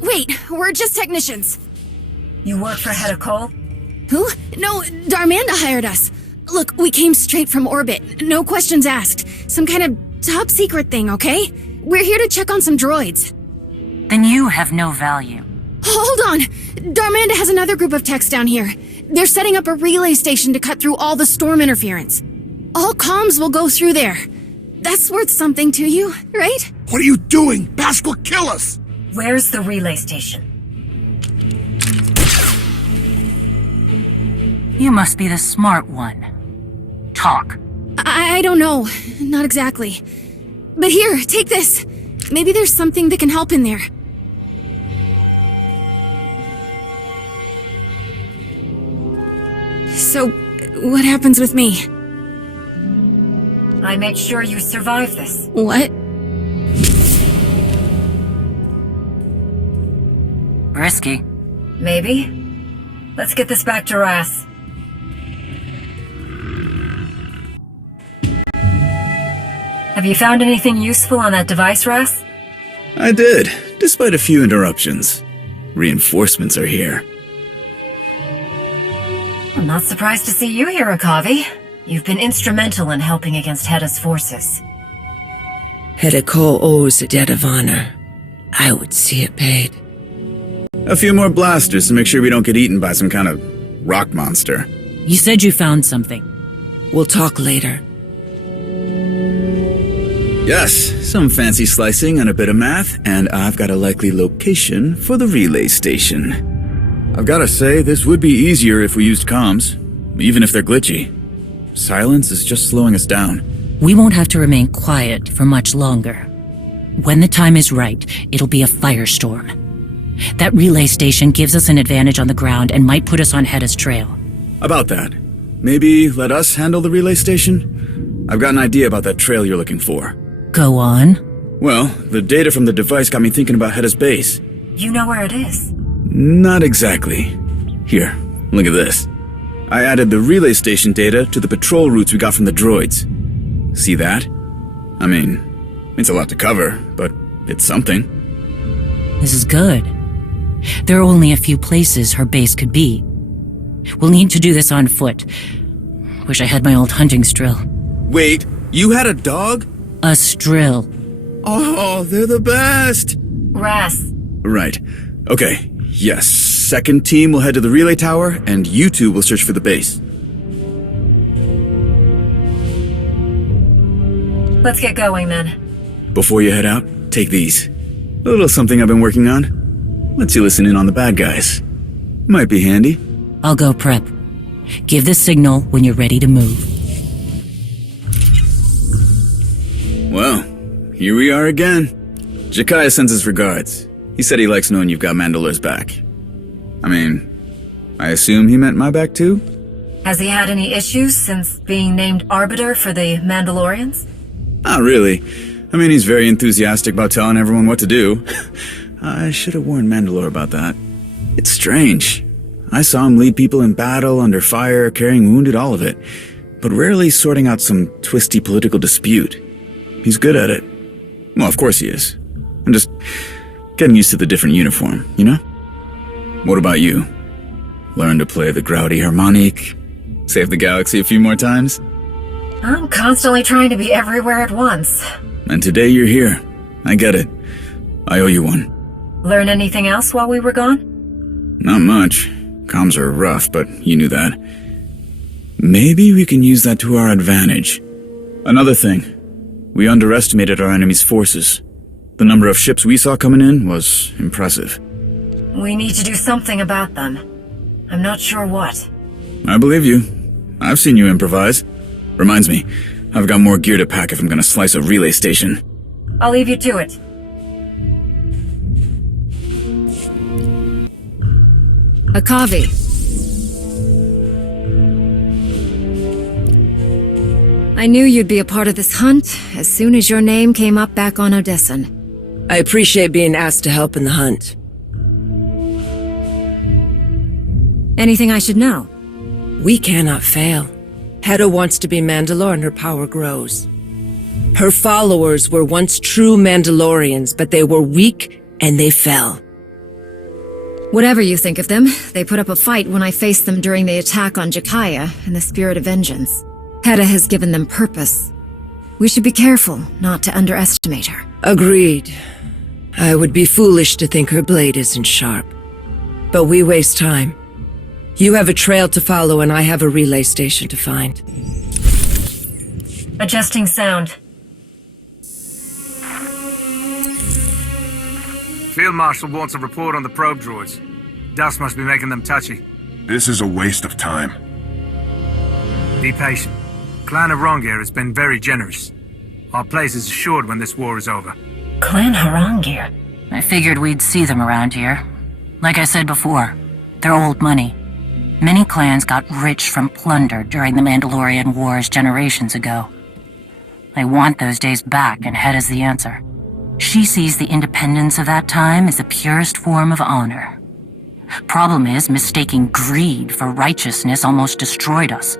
Wait, we're just technicians. You work for Hedda Cole? Who? No, Darmanda hired us. Look, we came straight from orbit. No questions asked. Some kind of top secret thing, okay? We're here to check on some droids. Then you have no value. Hold on! Darmanda has another group of techs down here. They're setting up a relay station to cut through all the storm interference. All comms will go through there. That's worth something to you, right? What are you doing? Bask will kill us! Where's the relay station? You must be the smart one. Talk. I don't know. Not exactly. But here, take this. Maybe there's something that can help in there. So, what happens with me? I make sure you survive this. What? Risky. Maybe. Let's get this back to Ras. Have you found anything useful on that device, Ras? I did, despite a few interruptions. Reinforcements are here. I'm not surprised to see you here, Akavi. You've been instrumental in helping against Hedda's forces. Hedda Cole owes a debt of honor. I would see it paid. A few more blasters to make sure we don't get eaten by some kind of rock monster. You said you found something. We'll talk later. Yes, some fancy slicing and a bit of math, and I've got a likely location for the relay station. I've gotta say, this would be easier if we used comms, even if they're glitchy. Silence is just slowing us down. We won't have to remain quiet for much longer. When the time is right, it'll be a firestorm. That relay station gives us an advantage on the ground and might put us on Hedda's trail. About that, maybe let us handle the relay station? I've got an idea about that trail you're looking for. Go on. Well, the data from the device got me thinking about Hedda's base. You know where it is? Not exactly. Here, look at this. I added the relay station data to the patrol routes we got from the droids. See that? I mean, it's a lot to cover, but it's something. This is good. There are only a few places her base could be. We'll need to do this on foot. Wish I had my old hunting strill. Wait, you had a dog? A strill. Oh, they're the best! Ras. Right. Okay, yes. Second team will head to the relay tower, and you two will search for the base. Let's get going then. Before you head out, take these. A little something I've been working on. Lets you listen in on the bad guys. Might be handy. I'll go prep. Give the signal when you're ready to move. Well, here we are again. Jakaya sends his regards. He said he likes knowing you've got Mandalor's back. I mean, I assume he meant my back too? Has he had any issues since being named Arbiter for the Mandalorians? Not really. I mean, he's very enthusiastic about telling everyone what to do. I should have warned Mandalore about that. It's strange. I saw him lead people in battle, under fire, carrying wounded, all of it. But rarely sorting out some twisty political dispute. He's good at it. Well, of course he is. I'm just getting used to the different uniform, you know? What about you? Learn to play the grouty harmonic? Save the galaxy a few more times? I'm constantly trying to be everywhere at once. And today you're here. I get it. I owe you one. Learn anything else while we were gone? Not much. Comms are rough, but you knew that. Maybe we can use that to our advantage. Another thing. We underestimated our enemy's forces. The number of ships we saw coming in was impressive. We need to do something about them. I'm not sure what. I believe you. I've seen you improvise. Reminds me, I've got more gear to pack if I'm gonna slice a relay station. I'll leave you to it. Akavi. I knew you'd be a part of this hunt as soon as your name came up back on Odessan. I appreciate being asked to help in the hunt. Anything I should know? We cannot fail. Hedda wants to be Mandalore and her power grows. Her followers were once true Mandalorians, but they were weak and they fell. Whatever you think of them, they put up a fight when I faced them during the attack on Jakaya and the Spirit of Vengeance. Hedda has given them purpose. We should be careful not to underestimate her. Agreed. I would be foolish to think her blade isn't sharp. But we waste time. You have a trail to follow and I have a relay station to find. Adjusting sound. Field Marshal wants a report on the probe droids. Dust must be making them touchy. This is a waste of time. Be patient. Clan Harongir has been very generous. Our place is assured when this war is over. Clan Harongir? I figured we'd see them around here. Like I said before, they're old money. Many clans got rich from plunder during the Mandalorian Wars generations ago. I want those days back, and Hedda's the answer. She sees the independence of that time as the purest form of honor. Problem is, mistaking greed for righteousness almost destroyed us.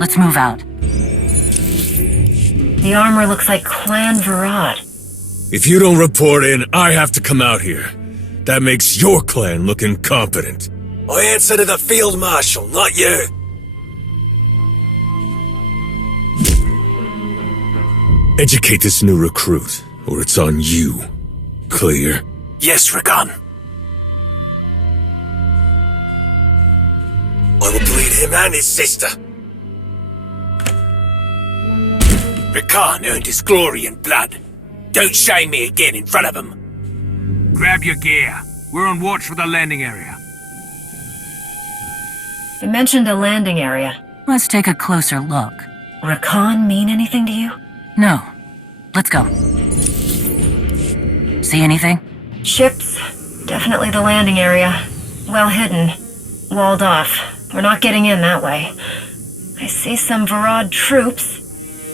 Let's move out. The armor looks like Clan Varad. If you don't report in, I have to come out here. That makes your clan look incompetent. I answer to the Field Marshal, not you. Educate this new recruit, or it's on you. Clear? Yes, Rakan. I will bleed him and his sister. Rakan earned his glory in blood. Don't shame me again in front of him. Grab your gear. We're on watch for the landing area. You mentioned a landing area. Let's take a closer look. Rakan mean anything to you? No. Let's go. See anything? Ships. Definitely the landing area. Well hidden. Walled off. We're not getting in that way. I see some Varad troops.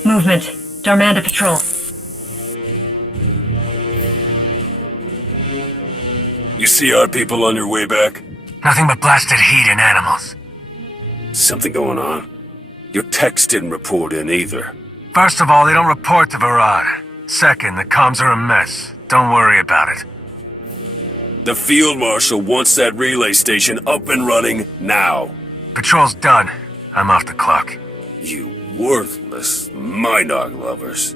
Movement. Darmanda patrol. You see our people on their way back? Nothing but blasted heat and animals. Something going on. Your techs didn't report in either. First of all, they don't report to Varad. Second, the comms are a mess. Don't worry about it. The Field Marshal wants that relay station up and running now. Patrol's done. I'm off the clock. You worthless Minarch lovers.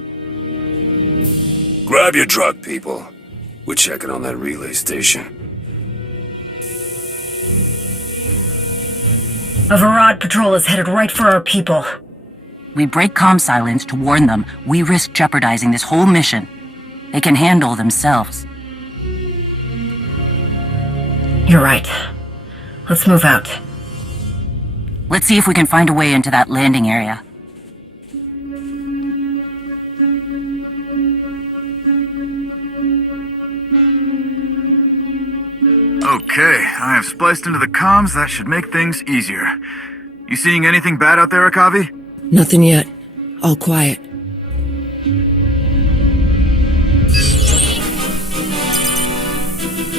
Grab your truck, people. We're checking on that relay station. A Varad patrol is headed right for our people. We break comm silence to warn them. We risk jeopardizing this whole mission. They can handle themselves. You're right. Let's move out. Let's see if we can find a way into that landing area. Okay, I have spliced into the comms. That should make things easier. You seeing anything bad out there, Akavi? Nothing yet. All quiet.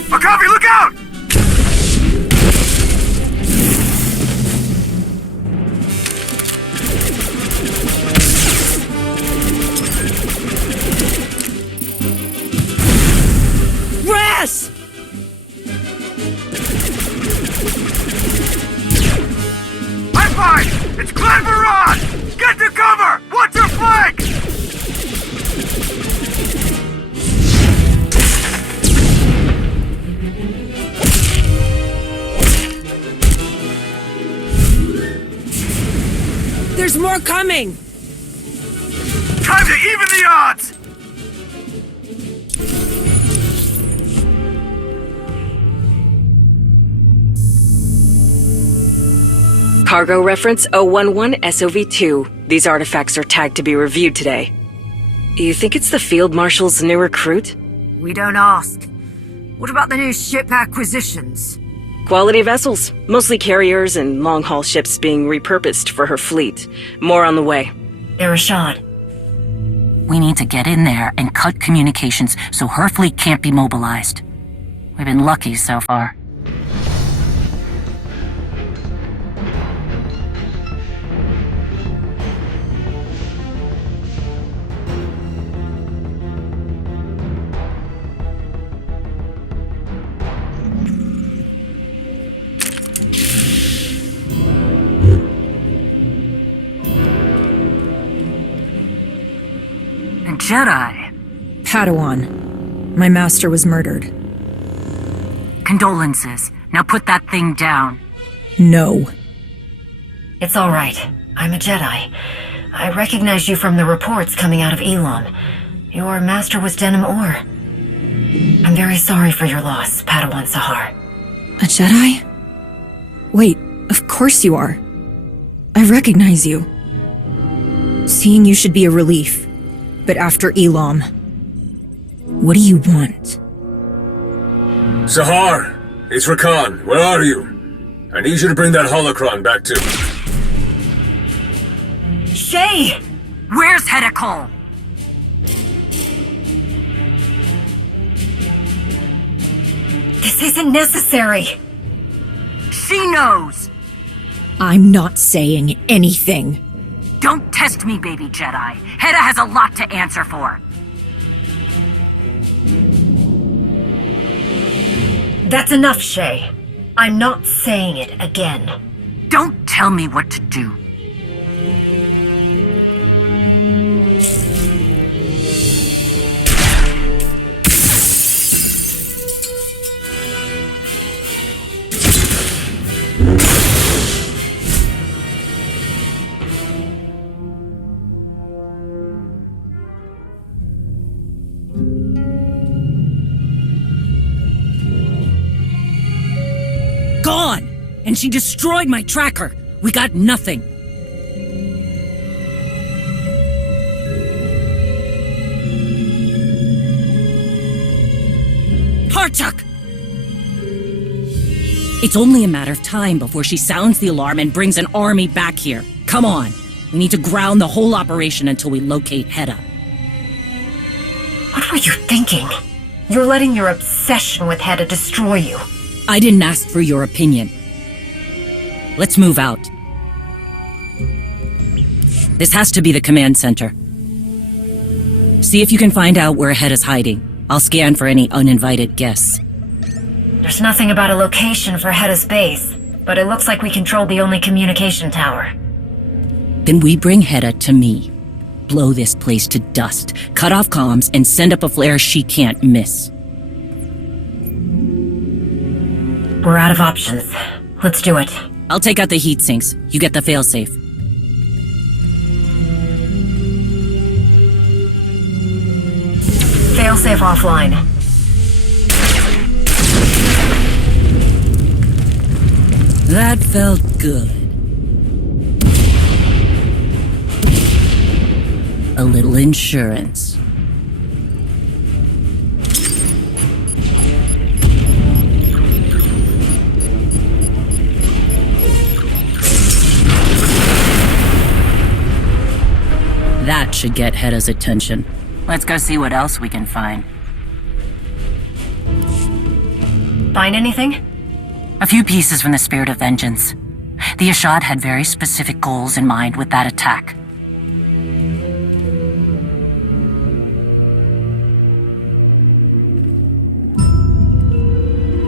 Akavi, look out! Brass! I'm fine! It's Clan Varad! Get to cover! Watch your flank! There's more coming! Time to even the odds! Cargo reference 011 SOV2. These artifacts are tagged to be reviewed today. You think it's the Field Marshal's new recruit? We don't ask. What about the new ship acquisitions? Quality vessels, mostly carriers and long-haul ships being repurposed for her fleet. More on the way. Irashad. We need to get in there and cut communications so her fleet can't be mobilized. We've been lucky so far. Jedi. Padawan. My master was murdered. Condolences. Now put that thing down. No. It's all right. I'm a Jedi. I recognize you from the reports coming out of Elam. Your master was Denim Or. I'm very sorry for your loss, Padawan Sahar. A Jedi? Wait, of course you are. I recognize you. Seeing you should be a relief. But after Elam, what do you want? Sahar, it's Rakan. Where are you? I need you to bring that holocron back to me. Shay! Where's Hedekol? This isn't necessary. She knows. I'm not saying anything. Don't test me, baby Jedi. Hedda has a lot to answer for. That's enough, Shay. I'm not saying it again. Don't tell me what to do. Gone! And she destroyed my tracker. We got nothing. Harchuk! It's only a matter of time before she sounds the alarm and brings an army back here. Come on. We need to ground the whole operation until we locate Hedda. What were you thinking? You're letting your obsession with Hedda destroy you. I didn't ask for your opinion. Let's move out. This has to be the command center. See if you can find out where Hedda's hiding. I'll scan for any uninvited guests. There's nothing about a location for Hedda's base, but it looks like we control the only communication tower. Then we bring Hedda to me. Blow this place to dust, cut off comms, and send up a flare she can't miss. We're out of options. Let's do it. I'll take out the heat sinks. You get the failsafe. Failsafe offline. That felt good. A little insurance. That should get Hedda's attention. Let's go see what else we can find. Find anything? A few pieces from the Spirit of Vengeance. The Ashad had very specific goals in mind with that attack.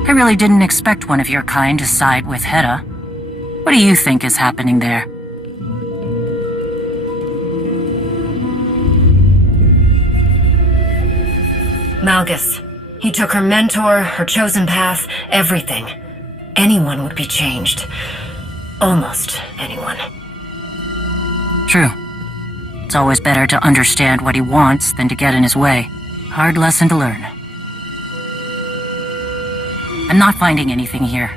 I really didn't expect one of your kind to side with Hedda. What do you think is happening there? Malgus. He took her mentor, her chosen path, everything. Anyone would be changed. Almost anyone. True. It's always better to understand what he wants than to get in his way. Hard lesson to learn. I'm not finding anything here.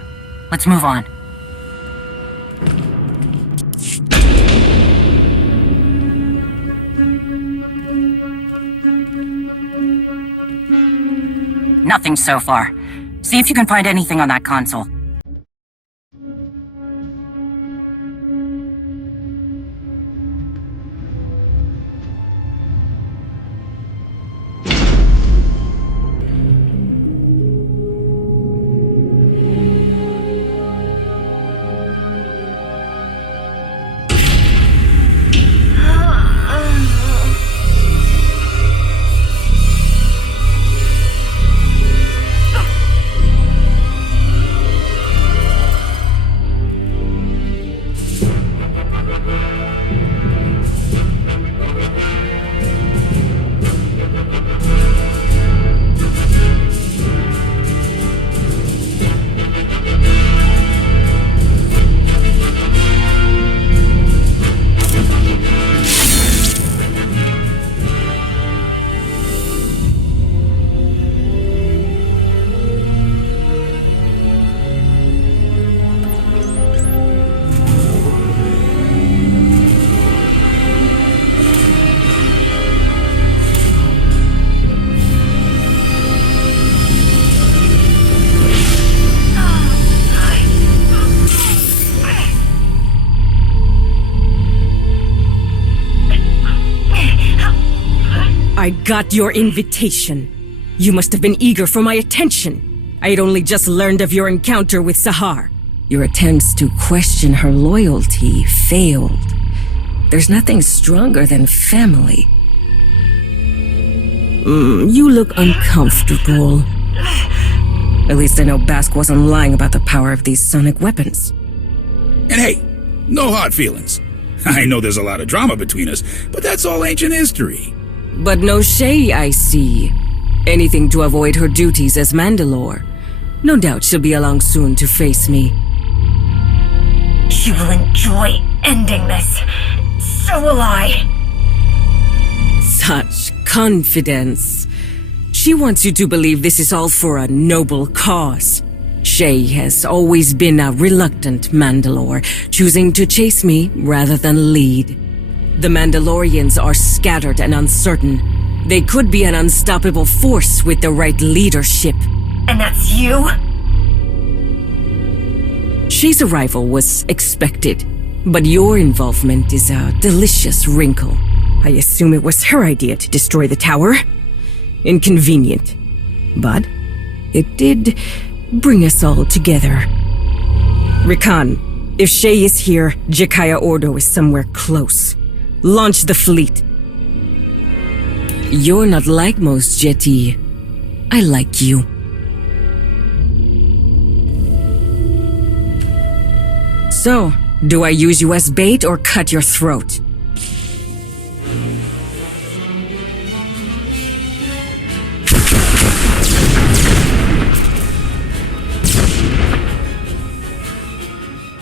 Let's move on. Nothing so far. See if you can find anything on that console. I got your invitation. You must have been eager for my attention. I had only just learned of your encounter with Sahar. Your attempts to question her loyalty failed. There's nothing stronger than family. You look uncomfortable. At least I know Bask wasn't lying about the power of these sonic weapons. And hey, no hard feelings. I know there's a lot of drama between us, but that's all ancient history. But no Shay, I see. Anything to avoid her duties as Mandalore. No doubt she'll be along soon to face me. She will enjoy ending this. So will I. Such confidence. She wants you to believe this is all for a noble cause. Shay has always been a reluctant Mandalore, choosing to chase me rather than lead. The Mandalorians are scattered and uncertain. They could be an unstoppable force with the right leadership. And that's you? Shay's arrival was expected, but your involvement is a delicious wrinkle. I assume it was her idea to destroy the tower. Inconvenient. But it did bring us all together. Rikan, if Shay is here, Jakaya Ordo is somewhere close. Launch the fleet. You're not like most Jeti. I like you. So, do I use you as bait or cut your throat?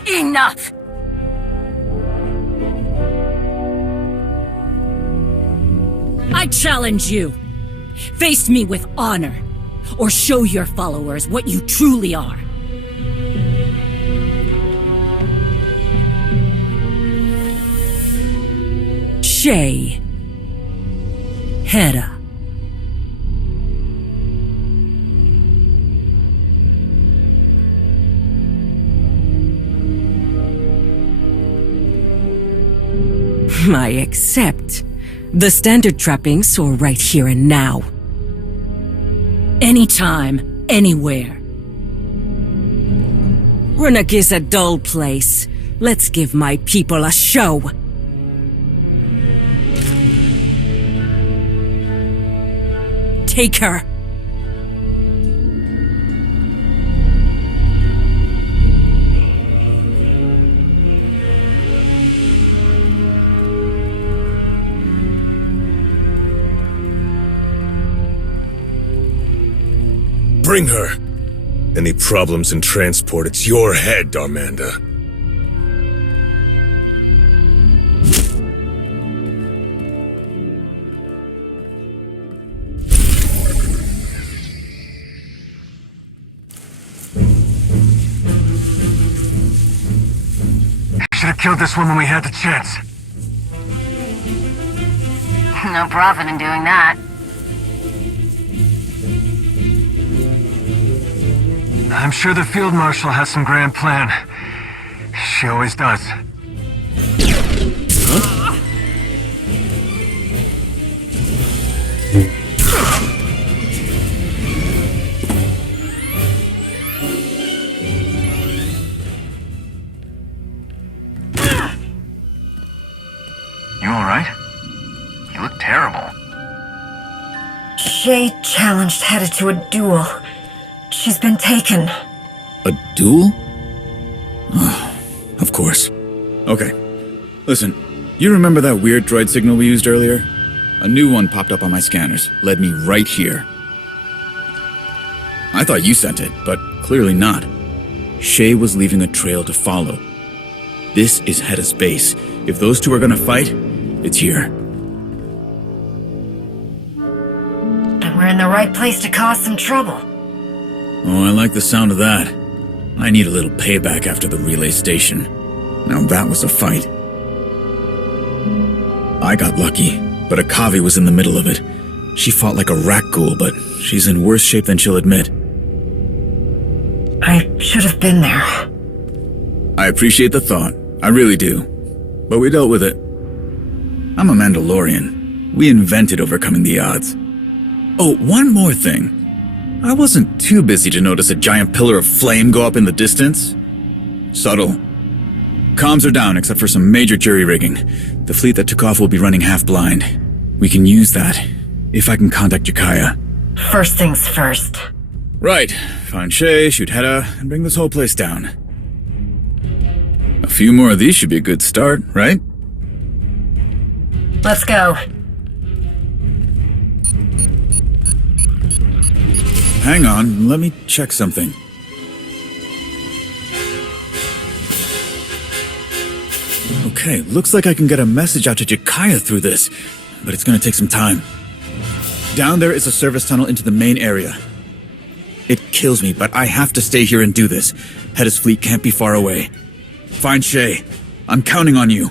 Enough! I challenge you. Face me with honor, or show your followers what you truly are. Shay. Hera. I accept. The standard trappings are right here and now. Anytime, anywhere. Ruhnuk is a dull place. Let's give my people a show. Take her. Bring her. Any problems in transport, it's your head, Darmanda. Should have killed this one when we had the chance. No profit in doing that. I'm sure the Field Marshal has some grand plan. She always does. You alright? You look terrible. Shay challenged Hedda to a duel. She's been taken. A duel? Oh, of course. Okay. Listen, you remember that weird droid signal we used earlier? A new one popped up on my scanners, led me right here. I thought you sent it, but clearly not. Shay was leaving a trail to follow. This is Hedda's base. If those two are gonna fight, it's here. Then we're in the right place to cause some trouble. Oh, I like the sound of that. I need a little payback after the relay station. Now that was a fight. I got lucky, but Akavi was in the middle of it. She fought like a rat ghoul, but she's in worse shape than she'll admit. I should have been there. I appreciate the thought. I really do. But we dealt with it. I'm a Mandalorian. We invented overcoming the odds. Oh, one more thing. I wasn't too busy to notice a giant pillar of flame go up in the distance. Subtle. Comms are down except for some major jury-rigging. The fleet that took off will be running half-blind. We can use that, if I can contact Jakaya. First things first. Right. Find Shay, shoot Hedda, and bring this whole place down. A few more of these should be a good start, right? Let's go. Hang on, let me check something. Okay, looks like I can get a message out to Jakaya through this, but it's gonna take some time. Down there is a service tunnel into the main area. It kills me, but I have to stay here and do this. Hedda's fleet can't be far away. Find Shay. I'm counting on you.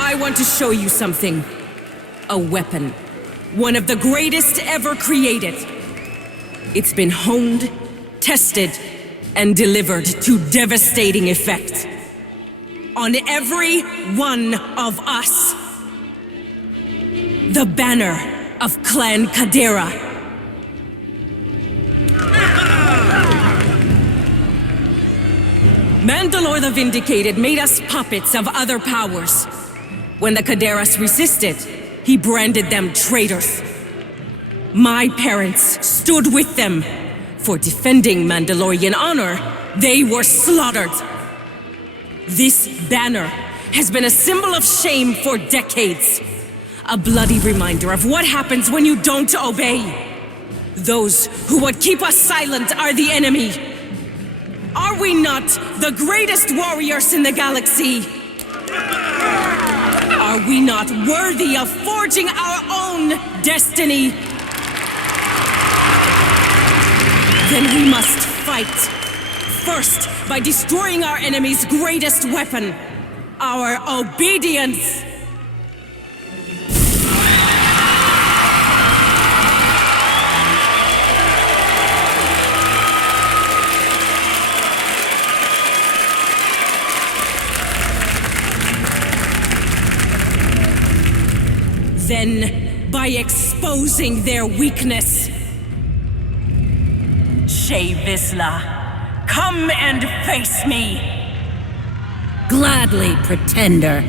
I want to show you something. A weapon. One of the greatest ever created. It's been honed, tested, and delivered to devastating effect. On every one of us. The banner of Clan Kadera. Mandalore the Vindicated made us puppets of other powers. When the Kaderas resisted, he branded them traitors. My parents stood with them. For defending Mandalorian honor, they were slaughtered. This banner has been a symbol of shame for decades. A bloody reminder of what happens when you don't obey. Those who would keep us silent are the enemy. Are we not the greatest warriors in the galaxy? Are we not worthy of forging our own destiny? Then we must fight. First, by destroying our enemy's greatest weapon, our obedience. Then, by exposing their weakness. Shay Vizsla, come and face me! Gladly, Pretender.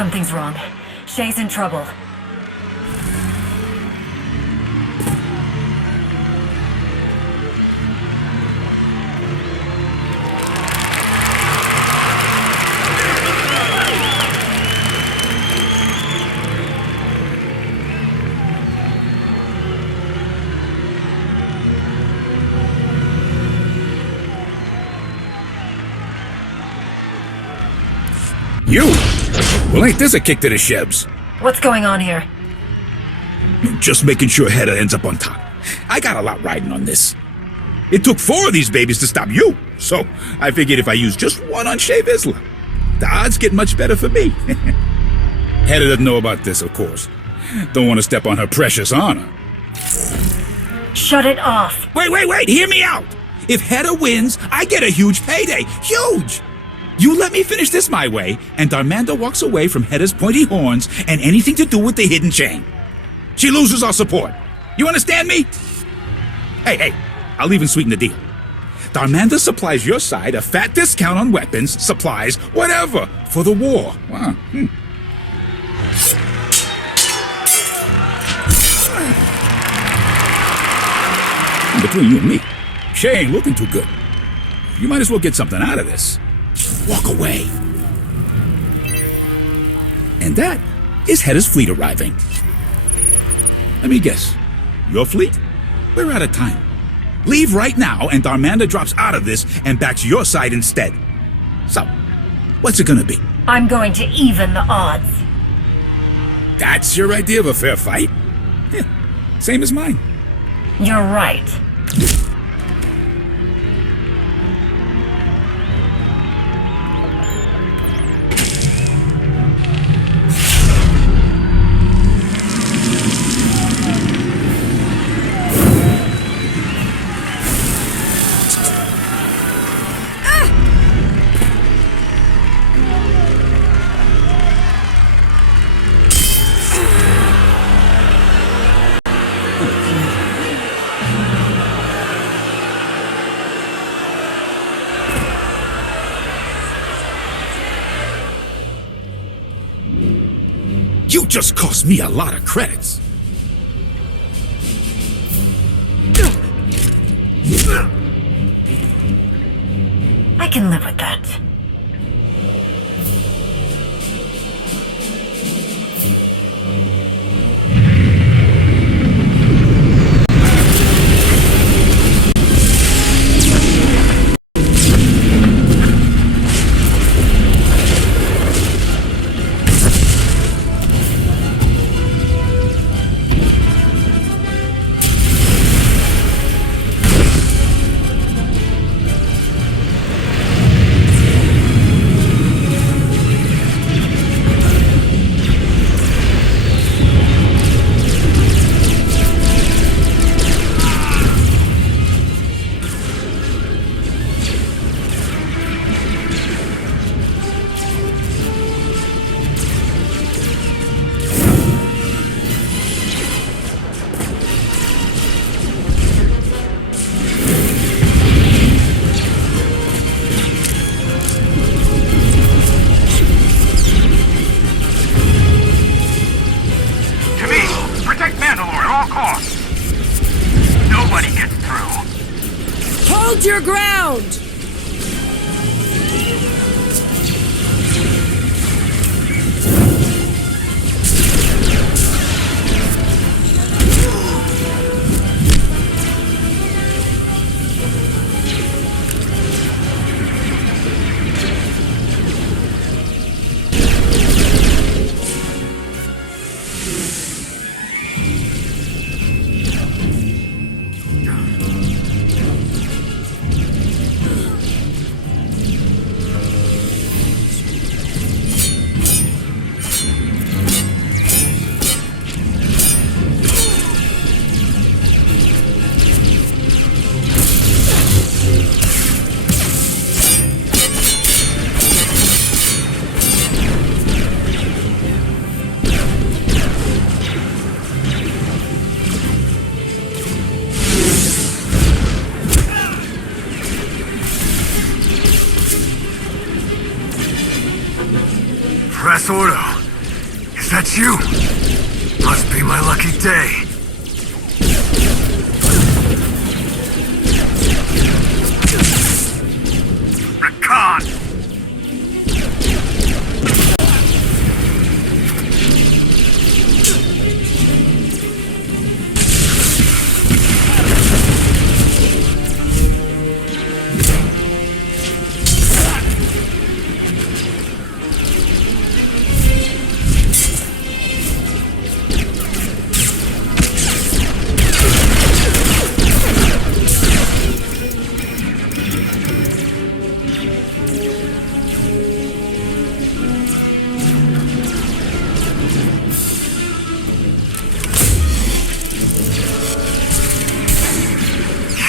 Something's wrong. Shay's in trouble. You? Well, ain't this a kick to the shebs? What's going on here? Just making sure Hedda ends up on top. I got a lot riding on this. It took 4 of these babies to stop you, so I figured if I use just one on Shay Vizsla, the odds get much better for me. Hedda doesn't know about this, of course. Don't want to step on her precious honor. Shut it off. Wait, hear me out! If Hedda wins, I get a huge payday. Huge! You let me finish this my way, and Darmanda walks away from Hedda's pointy horns and anything to do with the hidden chain. She loses our support. You understand me? Hey, I'll even sweeten the deal. Darmanda supplies your side a fat discount on weapons, supplies, whatever, for the war. Between you and me, Shay ain't looking too good. You might as well get something out of this. Walk away. And that is Hedda's fleet arriving. Let me guess. Your fleet? We're out of time. Leave right now, and Darmanda drops out of this and backs your side instead. So, what's it gonna be? I'm going to even the odds. That's your idea of a fair fight? Yeah, same as mine. You're right. You just cost me a lot of credits. I can live with that. Hold your ground! Press order. That's you! Must be my lucky day. Recon!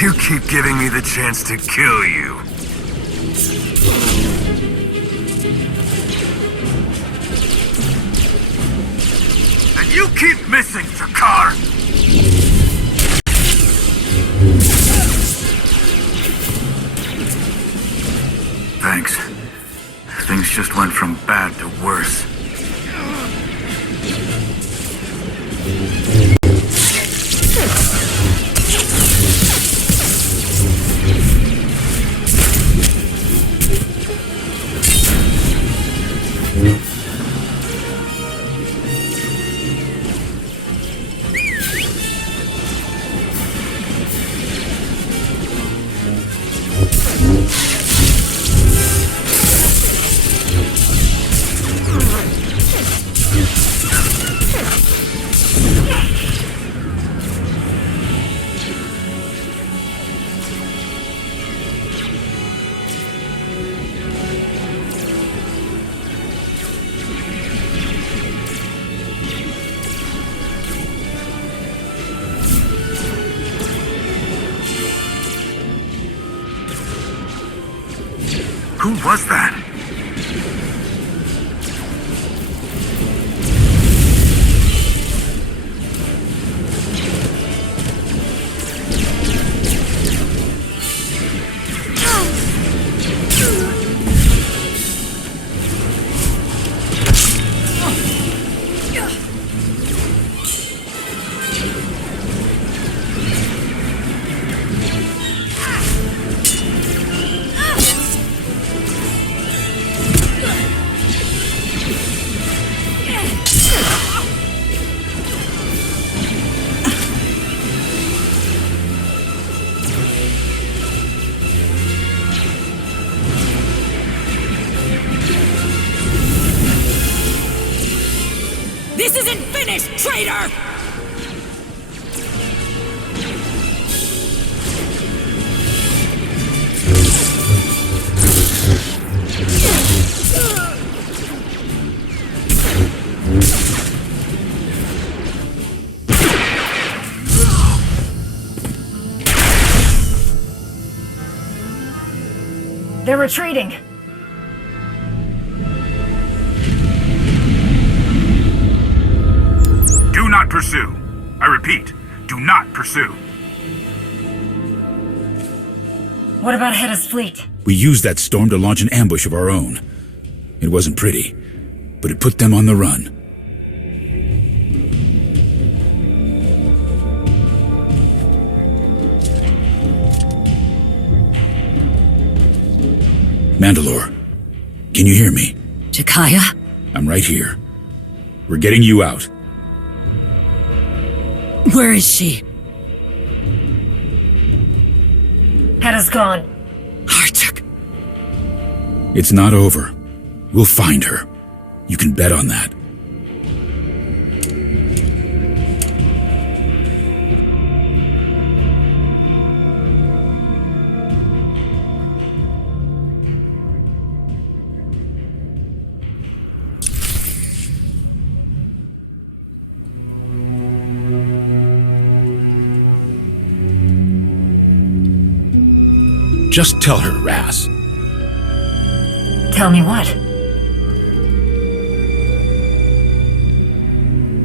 You keep giving me the chance to kill you. And you keep missing, Jakar! Thanks. Things just went from bad to worse. Who was that? This isn't finished, traitor! They're retreating. Do not pursue. I repeat, do not pursue. What about Hedda's fleet? We used that storm to launch an ambush of our own. It wasn't pretty, but it put them on the run. Mandalore, can you hear me? Jakaya? I'm right here. We're getting you out. Where is she? Hedda's gone. Hartuk. It's not over. We'll find her. You can bet on that. Just tell her, Raz. Tell me what?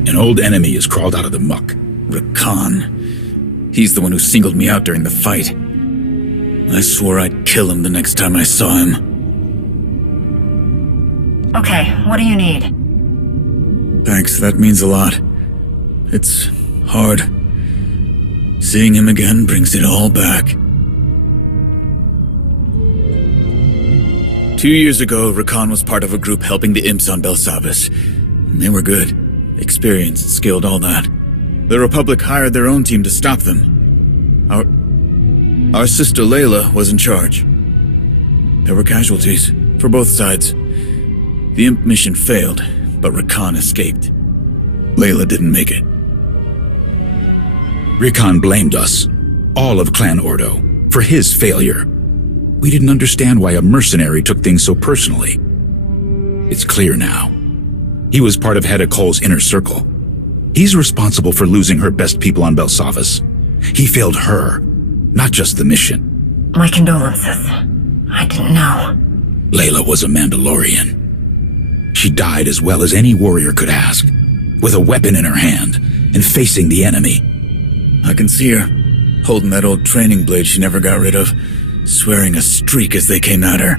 An old enemy has crawled out of the muck. Rakan. He's the one who singled me out during the fight. I swore I'd kill him the next time I saw him. Okay, what do you need? Thanks, that means a lot. It's hard. Seeing him again brings it all back. 2 years ago, Rakan was part of a group helping the imps on Belsavis. They were good. Experienced, skilled, all that. The Republic hired their own team to stop them. Our sister Layla was in charge. There were casualties, for both sides. The imp mission failed, but Rakan escaped. Layla didn't make it. Rakan blamed us, all of Clan Ordo, for his failure. We didn't understand why a mercenary took things so personally. It's clear now. He was part of Hedda Cole's inner circle. He's responsible for losing her best people on Belsavis. He failed her, not just the mission. My condolences. I didn't know. Layla was a Mandalorian. She died as well as any warrior could ask, with a weapon in her hand and facing the enemy. I can see her, holding that old training blade she never got rid of, swearing a streak as they came at her.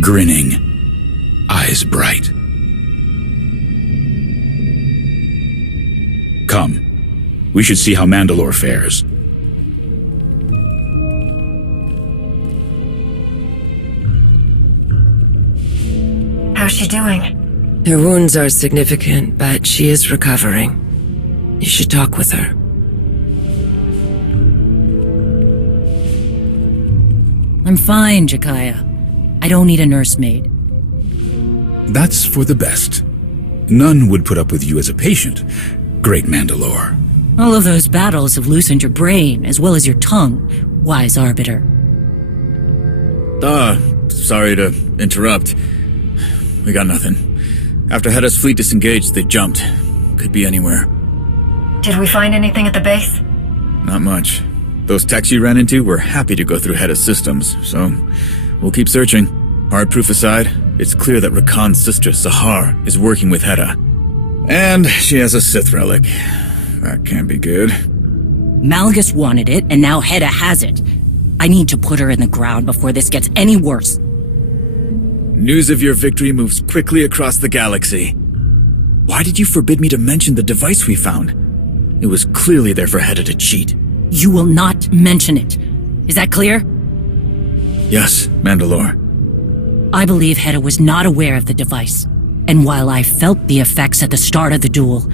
Grinning, eyes bright. Come, we should see how Mandalore fares. How's she doing? Her wounds are significant, but she is recovering. You should talk with her. I'm fine, Jakaya. I don't need a nursemaid. That's for the best. None would put up with you as a patient, great Mandalore. All of those battles have loosened your brain, as well as your tongue, wise arbiter. Sorry to interrupt. We got nothing. After Hedda's fleet disengaged, they jumped. Could be anywhere. Did we find anything at the base? Not much. Those techs you ran into were happy to go through Hedda's systems, so we'll keep searching. Hard proof aside, it's clear that Rakan's sister, Sahar, is working with Hedda. And she has a Sith relic. That can't be good. Malgus wanted it, and now Hedda has it. I need to put her in the ground before this gets any worse. News of your victory moves quickly across the galaxy. Why did you forbid me to mention the device we found? It was clearly there for Hedda to cheat. You will not mention it. Is that clear? Yes, Mandalore. I believe Hedda was not aware of the device. And while I felt the effects at the start of the duel,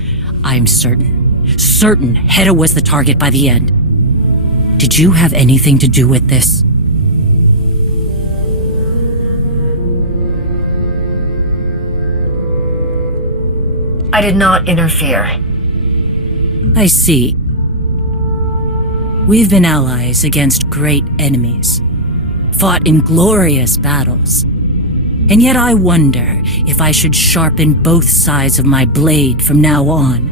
I'm certain Hedda was the target by the end. Did you have anything to do with this? I did not interfere. I see. We've been allies against great enemies, fought in glorious battles. And yet I wonder if I should sharpen both sides of my blade from now on.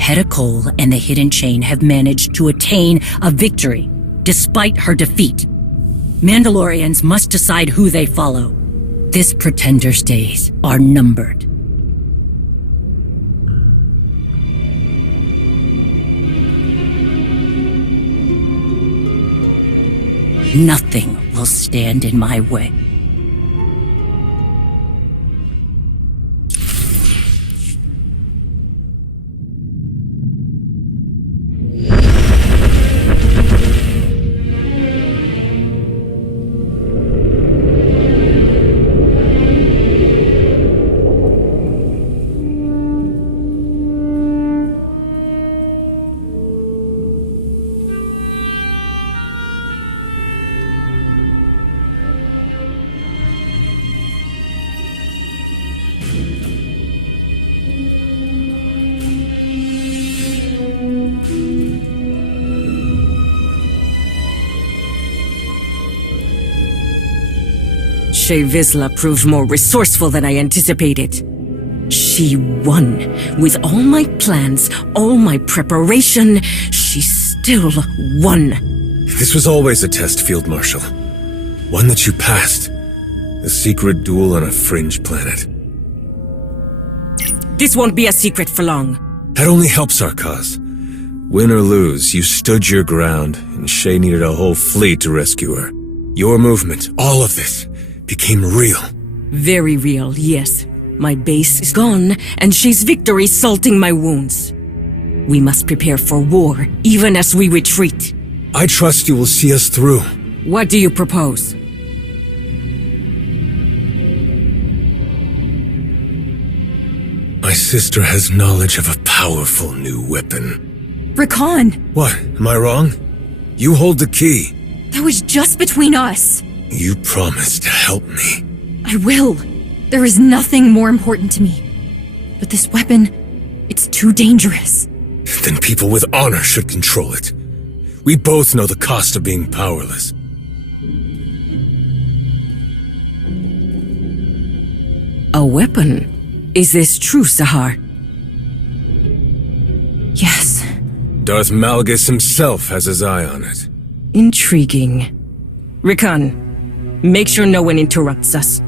Hedda Cole and the Hidden Chain have managed to attain a victory, despite her defeat. Mandalorians must decide who they follow. This Pretender's days are numbered. Nothing will stand in my way. Shae Vizsla proved more resourceful than I anticipated. She won. With all my plans, all my preparation, she still won. This was always a test, Field Marshal. One that you passed. A secret duel on a fringe planet. This won't be a secret for long. That only helps our cause. Win or lose, you stood your ground, and Shae needed a whole fleet to rescue her. Your movement, all of this, became real. Very real, yes. My base is gone, and Shay's victory salting my wounds. We must prepare for war, even as we retreat. I trust you will see us through. What do you propose? My sister has knowledge of a powerful new weapon. Rakan! What? Am I wrong? You hold the key. That was just between us. You promised to help me. I will. There is nothing more important to me. But this weapon, it's too dangerous. Then people with honor should control it. We both know the cost of being powerless. A weapon? Is this true, Sahar? Yes. Darth Malgus himself has his eye on it. Intriguing. Rakan, make sure no one interrupts us.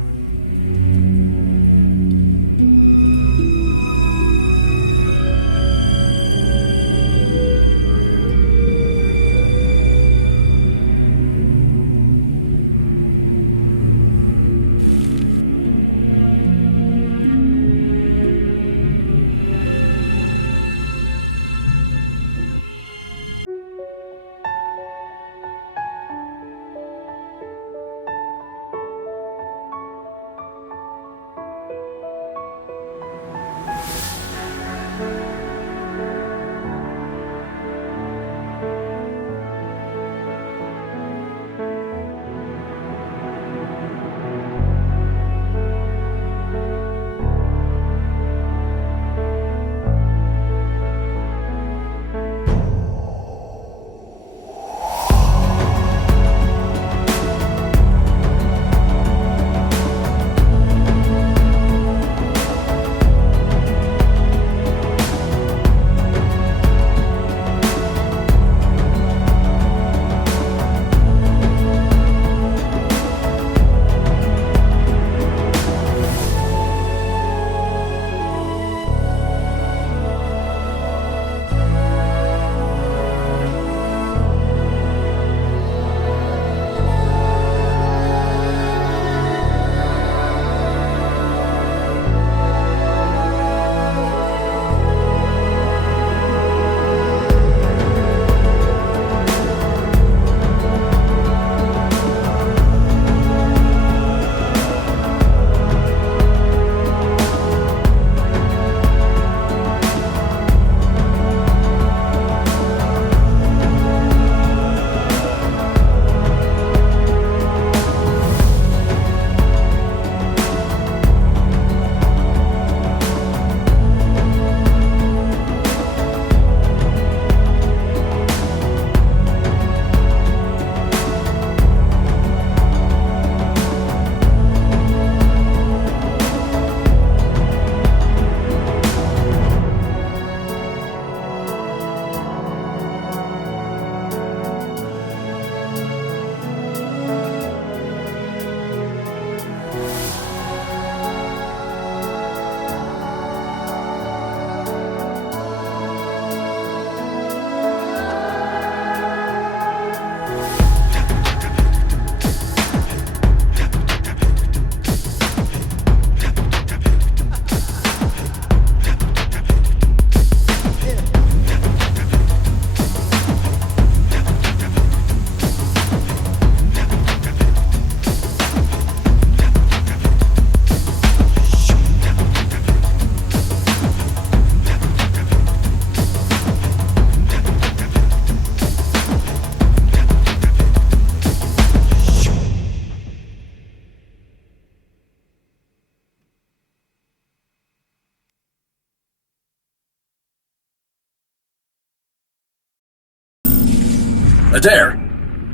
Adair!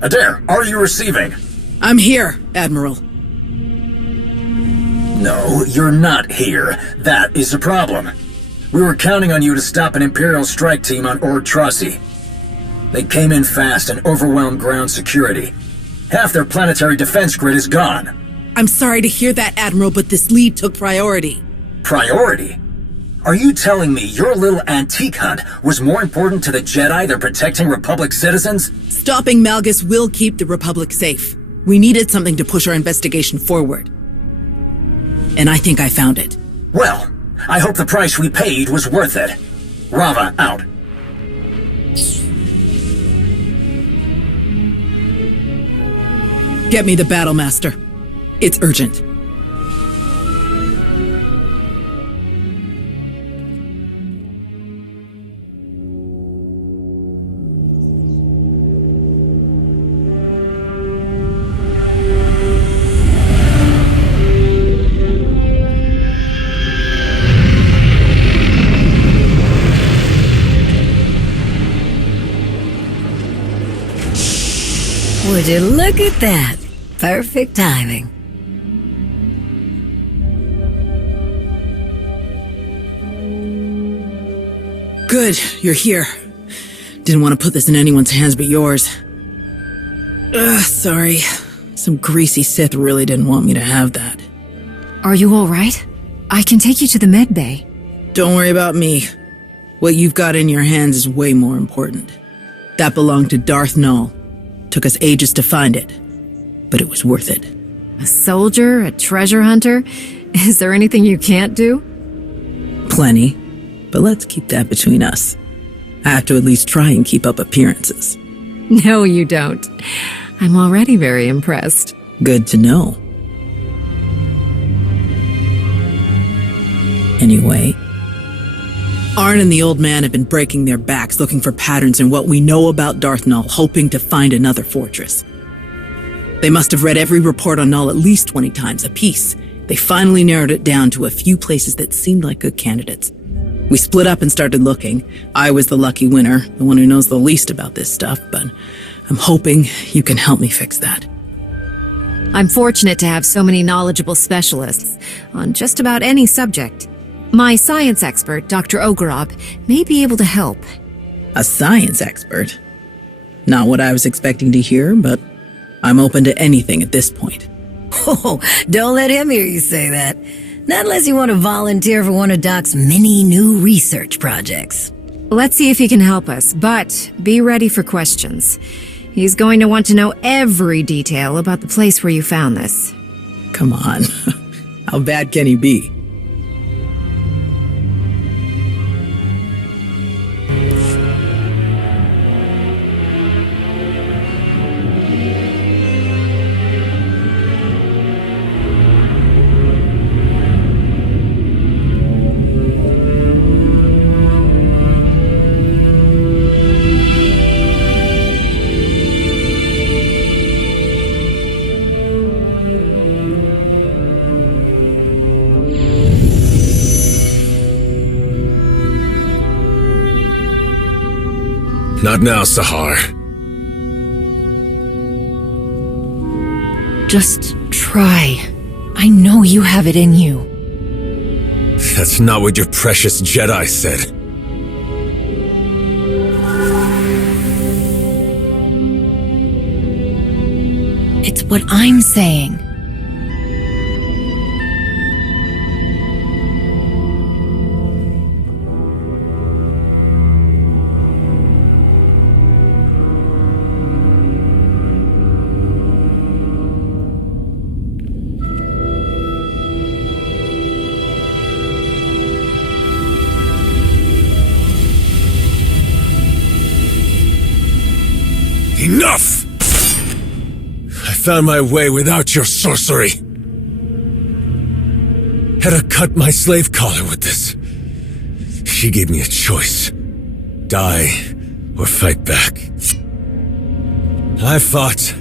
Adair, are you receiving? I'm here, Admiral. No, you're not here. That is the problem. We were counting on you to stop an Imperial strike team on Ord Trossi. They came in fast and overwhelmed ground security. Half their planetary defense grid is gone. I'm sorry to hear that, Admiral, but this lead took priority. Priority? Are you telling me your little antique hunt was more important to the Jedi than protecting Republic citizens? Stopping Malgus will keep the Republic safe. We needed something to push our investigation forward. and I think I found it. Well, I hope the price we paid was worth it. Rava out. Get me the Battlemaster. It's urgent. Would you look at that? Perfect timing. Good, you're here. Didn't want to put this in anyone's hands but yours. Sorry. Some greasy Sith really didn't want me to have that. Are you alright? I can take you to the med bay. Don't worry about me. What you've got in your hands is way more important. That belonged to Darth Nul. Took us ages to find it, but it was worth it. A soldier? A treasure hunter? Is there anything you can't do? Plenty, but let's keep that between us. I have to at least try and keep up appearances. No, you don't. I'm already very impressed. Good to know. Anyway, Arn and the old man have been breaking their backs looking for patterns in what we know about Darth Nul, hoping to find another fortress. They must have read every report on Nul at least 20 times apiece. They finally narrowed it down to a few places that seemed like good candidates. We split up and started looking. I was the lucky winner, the one who knows the least about this stuff, but I'm hoping you can help me fix that. I'm fortunate to have so many knowledgeable specialists on just about any subject. My science expert, Dr. Ogorob, may be able to help. A science expert? Not what I was expecting to hear, but I'm open to anything at this point. Oh, don't let him hear you say that. Not unless you want to volunteer for one of Doc's many new research projects. Let's see if he can help us, but be ready for questions. He's going to want to know every detail about the place where you found this. Come on. How bad can he be? Not now, Sahar. Just try. I know you have it in you. That's not what your precious Jedi said. It's what I'm saying. Enough! I found my way without your sorcery. Hedda cut my slave collar with this. She gave me a choice. Die or fight back. I fought,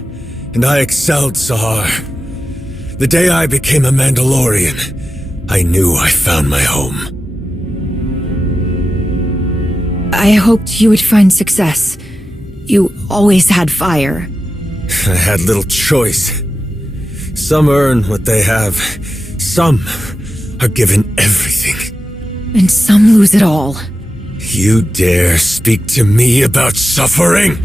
and I excelled, Sahar. The day I became a Mandalorian, I knew I found my home. I hoped you would find success. You always had fire. I had little choice. Some earn what they have. Some are given everything. And some lose it all. You dare speak to me about suffering?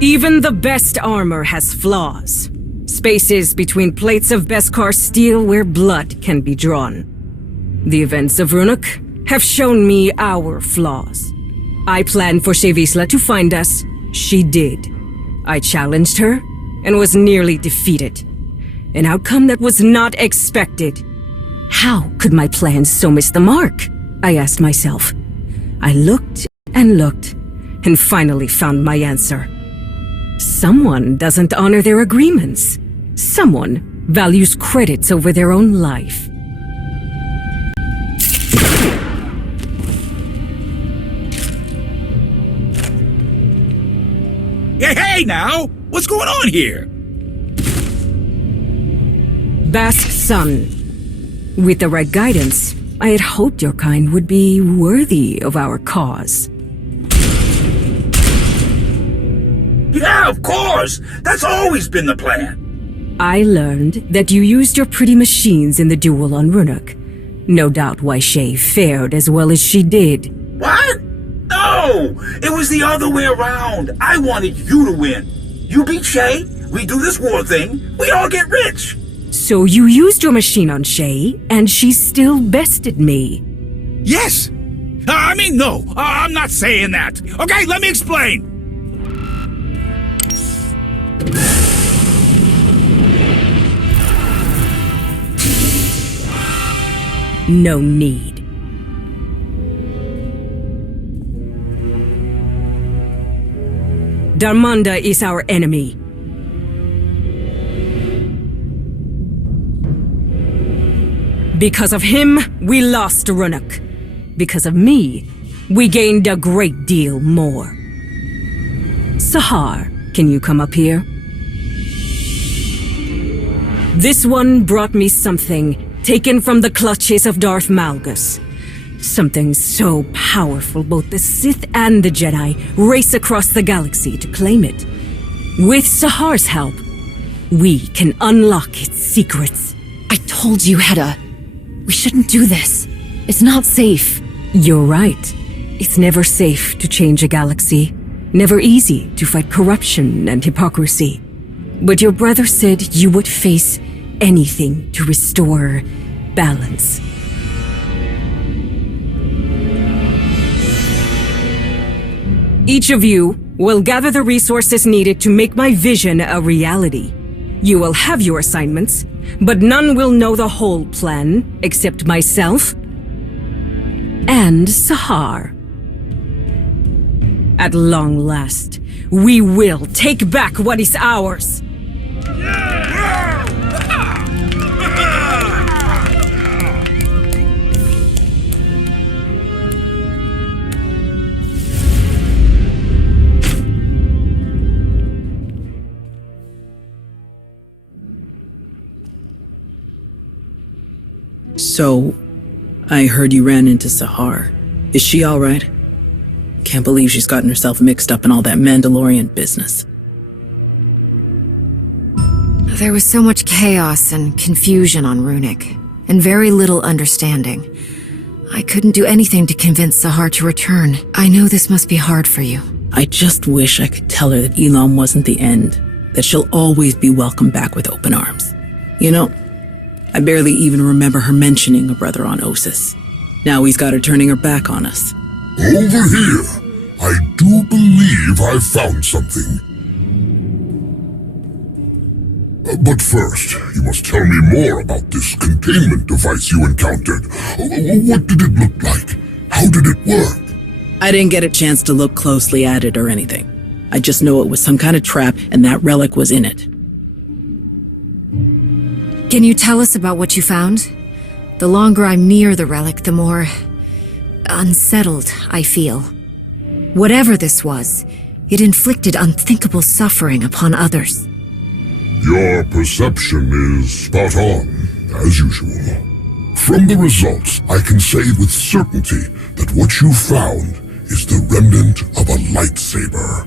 Even the best armor has flaws. Spaces between plates of Beskar steel where blood can be drawn. The events of Ruhnuk have shown me our flaws. I planned for Shevisla to find us. She did. I challenged her and was nearly defeated. An outcome that was not expected. How could my plans so miss the mark? I asked myself. I looked and finally found my answer. Someone doesn't honor their agreements. Someone values credits over their own life. Hey now! What's going on here? Bask's son. With the right guidance, I had hoped your kind would be worthy of our cause. Yeah, of course! That's always been the plan! I learned that you used your pretty machines in the duel on Ruhnuk. No doubt why Shay fared as well as she did. What? No! It was the other way around. I wanted you to win. You beat Shay, we do this war thing, we all get rich. So you used your machine on Shay, and she still bested me. Yes! I mean, no, I'm not saying that. Okay, let me explain. No need. Darmanda is our enemy. Because of him, we lost Ruhnuk. Because of me, we gained a great deal more. Sahar, can you come up here? This one brought me something taken from the clutches of Darth Malgus. Something so powerful both the Sith and the Jedi race across the galaxy to claim it. With Sahar's help, we can unlock its secrets. I told you, Hedda. We shouldn't do this. It's not safe. You're right. It's never safe to change a galaxy. Never easy to fight corruption and hypocrisy. But your brother said you would face anything to restore balance. Each of you will gather the resources needed to make my vision a reality. You will have your assignments, but none will know the whole plan except myself and Sahar. At long last, we will take back what is ours. So, I heard you ran into Sahar. Is she alright? Can't believe she's gotten herself mixed up in all that Mandalorian business. There was so much chaos and confusion on Ruhnuk, and very little understanding. I couldn't do anything to convince Sahar to return. I know this must be hard for you. I just wish I could tell her that Elam wasn't the end, that she'll always be welcomed back with open arms. You know, I barely even remember her mentioning a brother on Ossus. Now he's got her turning her back on us. Over here! I do believe I found something. But first, you must tell me more about this containment device you encountered. What did it look like? How did it work? I didn't get a chance to look closely at it or anything. I just know it was some kind of trap and that relic was in it. Can you tell us about what you found? The longer I'm near the relic, the more unsettled I feel. Whatever this was, it inflicted unthinkable suffering upon others. Your perception is spot on, as usual. From the results, I can say with certainty that what you found is the remnant of a lightsaber.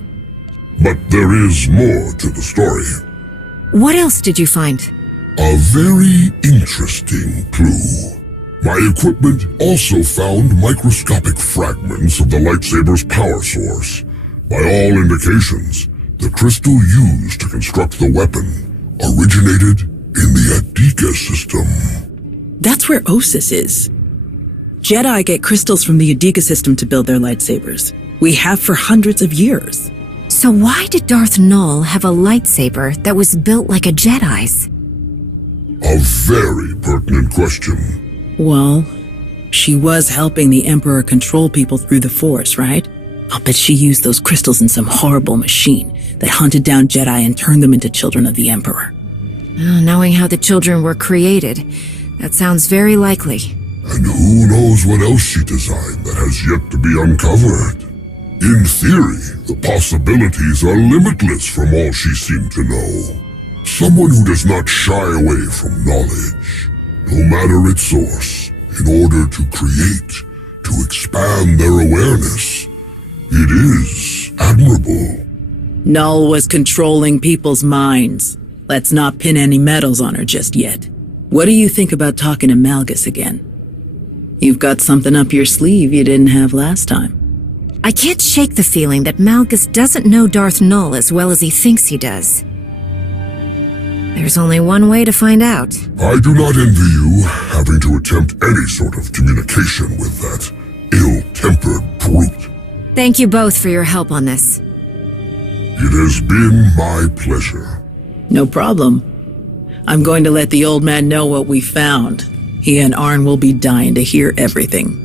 But there is more to the story. What else did you find? A very interesting clue. My equipment also found microscopic fragments of the lightsaber's power source. By all indications, the crystal used to construct the weapon originated in the Adika system. That's where Ossus is. Jedi get crystals from the Yudika system to build their lightsabers. We have for hundreds of years. So why did Darth Nul have a lightsaber that was built like a Jedi's? A very pertinent question. Well, she was helping the Emperor control people through the Force, right? I'll bet she used those crystals in some horrible machine that hunted down Jedi and turned them into children of the Emperor. Knowing how the children were created, that sounds very likely. And who knows what else she designed that has yet to be uncovered? In theory, the possibilities are limitless from all she seemed to know. Someone who does not shy away from knowledge, no matter its source, in order to create, to expand their awareness. It is admirable. Null was controlling people's minds. Let's not pin any medals on her just yet. What do you think about talking to Malgus again? You've got something up your sleeve you didn't have last time. I can't shake the feeling that Malgus doesn't know Darth Nul as well as he thinks he does. There's only one way to find out. I do not envy you having to attempt any sort of communication with that ill-tempered brute. Thank you both for your help on this. It has been my pleasure. No problem. I'm going to let the old man know what we found. He and Arn will be dying to hear everything.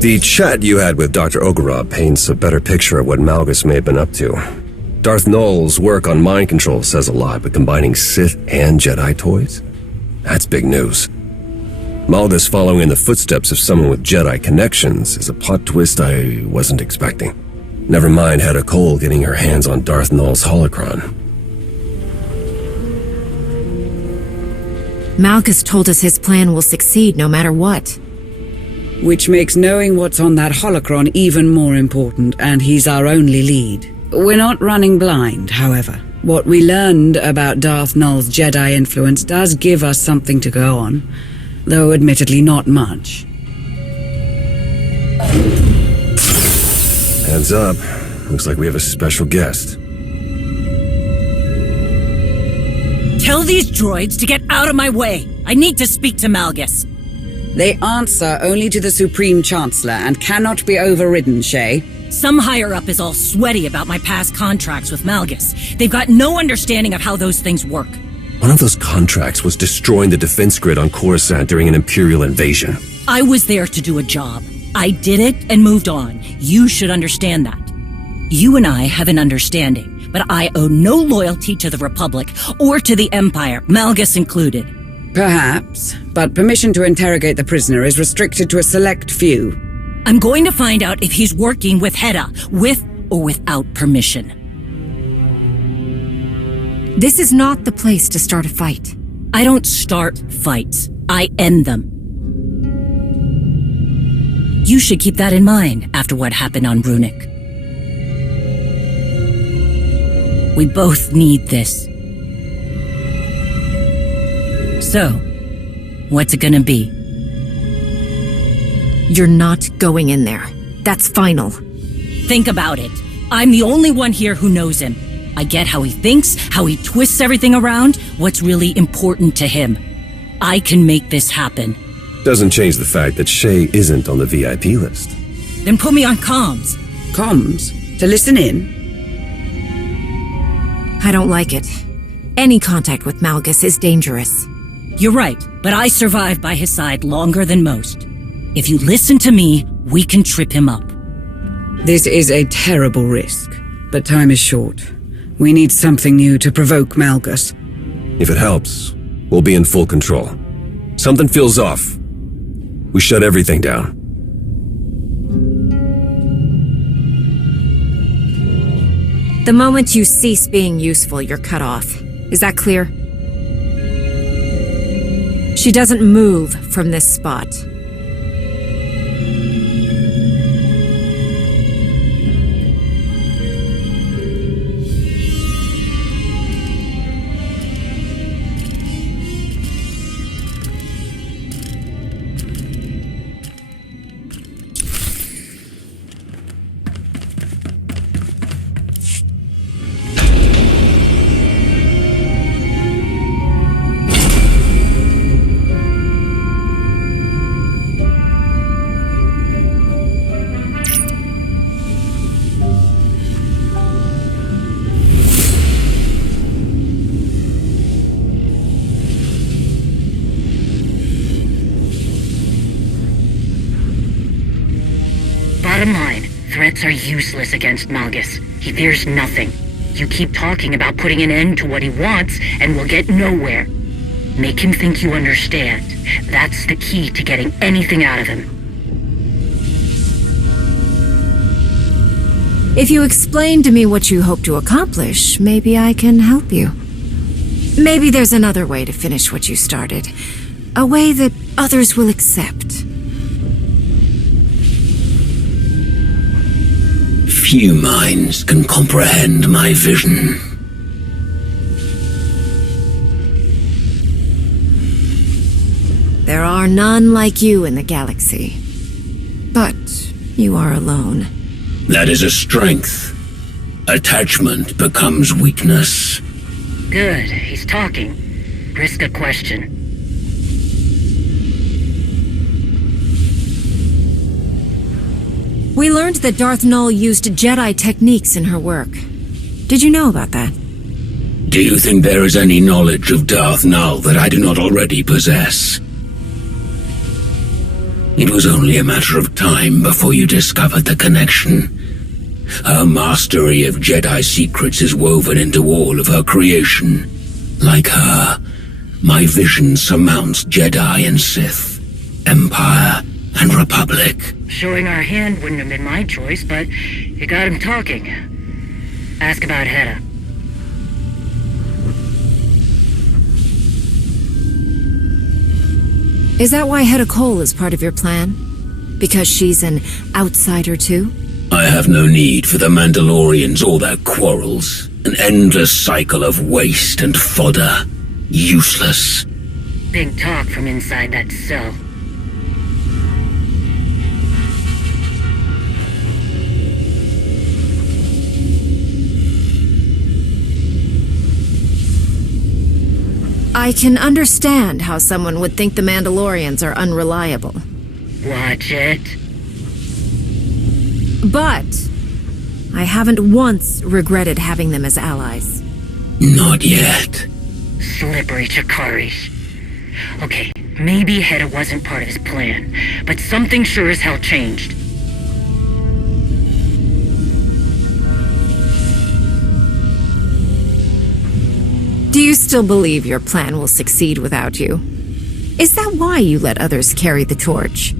The chat you had with Dr. Ogorov paints a better picture of what Malgus may have been up to. Darth Nul's work on mind control says a lot, but combining Sith and Jedi toys? That's big news. Malgus following in the footsteps of someone with Jedi connections is a plot twist I wasn't expecting. Never mind Hedda Cole getting her hands on Darth Nul's holocron. Malgus told us his plan will succeed no matter what. Which makes knowing what's on that holocron even more important, and he's our only lead. We're not running blind, however. What we learned about Darth Nul's Jedi influence does give us something to go on, though admittedly not much. Heads up. Looks like we have a special guest. Tell these droids to get out of my way. I need to speak to Malgus. They answer only to the Supreme Chancellor and cannot be overridden, Shay. Some higher-up is all sweaty about my past contracts with Malgus. They've got no understanding of how those things work. One of those contracts was destroying the defense grid on Coruscant during an Imperial invasion. I was there to do a job. I did it and moved on. You should understand that. You and I have an understanding, but I owe no loyalty to the Republic or to the Empire, Malgus included. Perhaps, but permission to interrogate the prisoner is restricted to a select few. I'm going to find out if he's working with Hedda, with or without permission. This is not the place to start a fight. I don't start fights. I end them. You should keep that in mind after what happened on Ruhnuk. We both need this. So, what's it gonna be? You're not going in there. That's final. Think about it. I'm the only one here who knows him. I get how he thinks, how he twists everything around, what's really important to him. I can make this happen. Doesn't change the fact that Shay isn't on the VIP list. Then put me on comms. Comms? To listen in? I don't like it. Any contact with Malgus is dangerous. You're right, but I survived by his side longer than most. If you listen to me, we can trip him up. This is a terrible risk, but time is short. We need something new to provoke Malgus. If it helps, we'll be in full control. Something feels off. We shut everything down. The moment you cease being useful, you're cut off. Is that clear? She doesn't move from this spot. threats are useless against Malgus. He fears nothing. You keep talking about putting an end to what he wants, and we'll get nowhere. Make him think you understand. That's the key to getting anything out of him. If you explain to me what you hope to accomplish, maybe I can help you. Maybe there's another way to finish what you started. A way that others will accept. Few minds can comprehend my vision. There are none like you in the galaxy. But you are alone. That is a strength. Attachment becomes weakness. Good, he's talking. Risk a question. We learned that Darth Nul used Jedi techniques in her work. Did you know about that? Do you think there is any knowledge of Darth Nul that I do not already possess? It was only a matter of time before you discovered the connection. Her mastery of Jedi secrets is woven into all of her creation. Like her, my vision surmounts Jedi and Sith, Empire and Republic. Showing our hand wouldn't have been my choice, but you got him talking. Ask about Hedda. Is that why Hedda Cole is part of your plan? Because she's an outsider too? I have no need for the Mandalorians or their quarrels. An endless cycle of waste and fodder. Useless. Big talk from inside that cell. I can understand how someone would think the Mandalorians are unreliable. Watch it. But I haven't once regretted having them as allies. Not yet. Slippery Chakari's. Okay, maybe Hedda wasn't part of his plan, but something sure as hell changed. Do you still believe your plan will succeed without you? Is that why you let others carry the torch?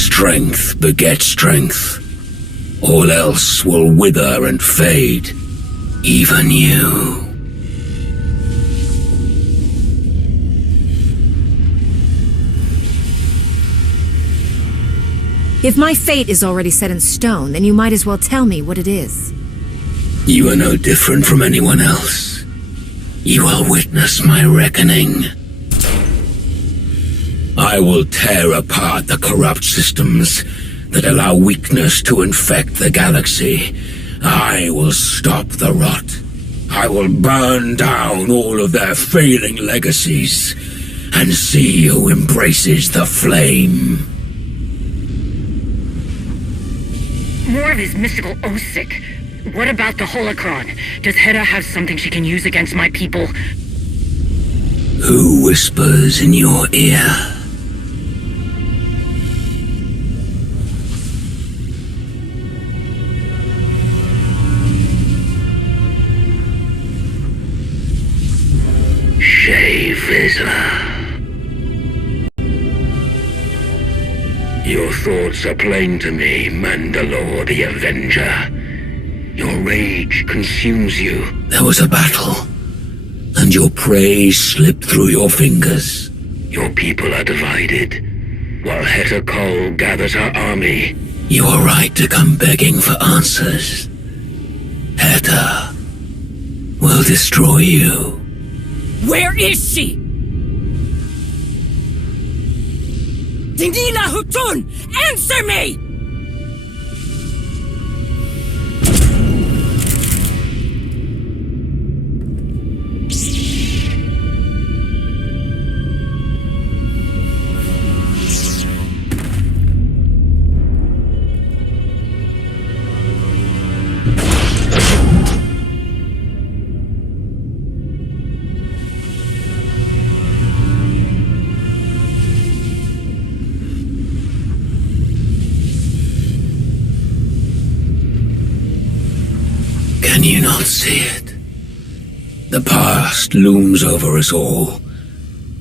Strength begets strength. All else will wither and fade. Even you. If my fate is already set in stone, then you might as well tell me what it is. You are no different from anyone else. You will witness my reckoning. I will tear apart the corrupt systems that allow weakness to infect the galaxy. I will stop the rot. I will burn down all of their failing legacies and see who embraces the flame. More of his mystical Osic. What about the holocron? Does Hedda have something she can use against my people? Who whispers in your ear? Your thoughts are plain to me, Mandalore the Avenger. Your rage consumes you. There was a battle, and your prey slipped through your fingers. Your people are divided, while Hedda Cole gathers her army. You are right to come begging for answers. Hedda will destroy you. Where is she? Dinila Hutun! Answer me! Can you not see it? The past looms over us all.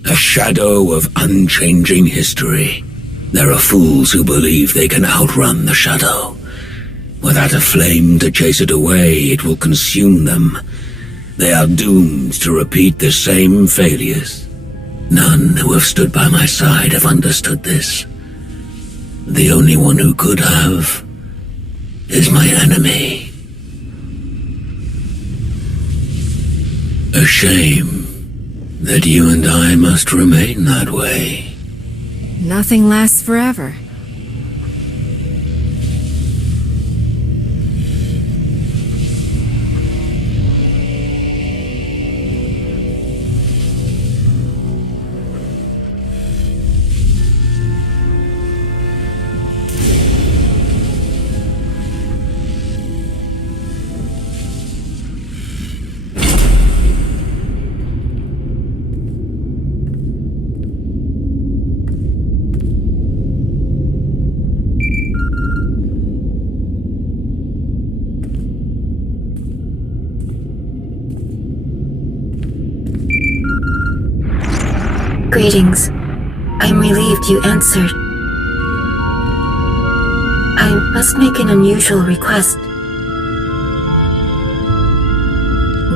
A shadow of unchanging history. There are fools who believe they can outrun the shadow. Without a flame to chase it away, it will consume them. They are doomed to repeat the same failures. None who have stood by my side have understood this. The only one who could have is my enemy. A shame that you and I must remain that way. Nothing lasts forever. Greetings. I'm relieved you answered. I must make an unusual request.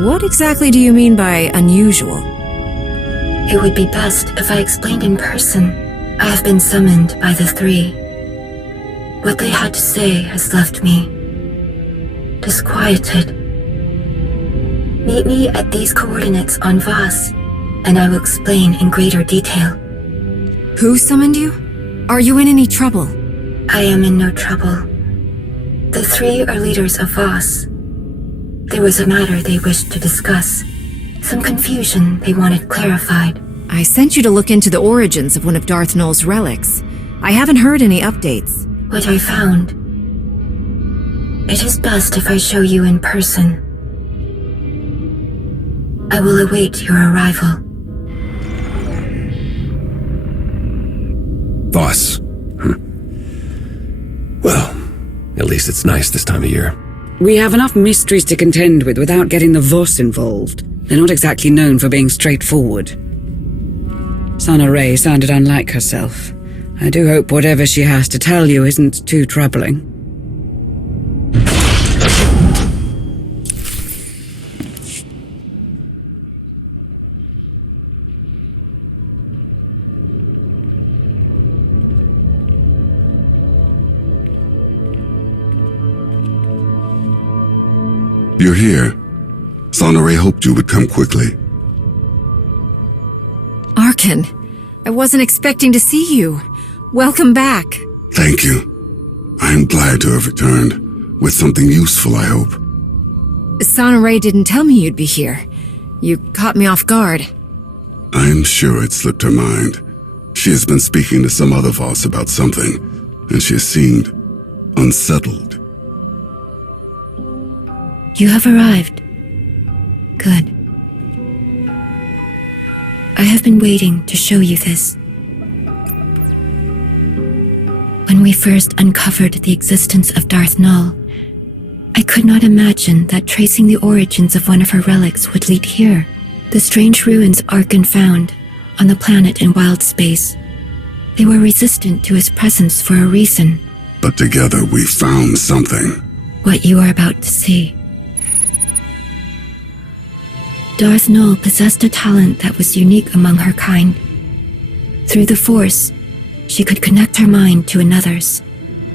What exactly do you mean by unusual? It would be best if I explained in person. I have been summoned by the three. What they had to say has left me disquieted. Meet me at these coordinates on Voss, and I will explain in greater detail. Who summoned you? Are you in any trouble? I am in no trouble. The three are leaders of Voss. There was a matter they wished to discuss. Some confusion they wanted clarified. I sent you to look into the origins of one of Darth Nul's relics. I haven't heard any updates. What I found. It is best if I show you in person. I will await your arrival. Voss. Well, at least it's nice this time of year. We have enough mysteries to contend with without getting the Voss involved. They're not exactly known for being straightforward. Sana Ray sounded unlike herself. I do hope whatever she has to tell you isn't too troubling. You're here. Sana Ray hoped you would come quickly. Arkin, I wasn't expecting to see you. Welcome back. Thank you. I am glad to have returned. With something useful, I hope. Sana Ray didn't tell me you'd be here. You caught me off guard. I am sure it slipped her mind. She has been speaking to some other Voss about something, and she has seemed unsettled. You have arrived. Good. I have been waiting to show you this. When we first uncovered the existence of Darth Nul, I could not imagine that tracing the origins of one of her relics would lead here. The strange ruins Arkin found on the planet in wild space. They were resistant to his presence for a reason. But together we found something. What you are about to see. Darth Nul possessed a talent that was unique among her kind. Through the Force, she could connect her mind to another's.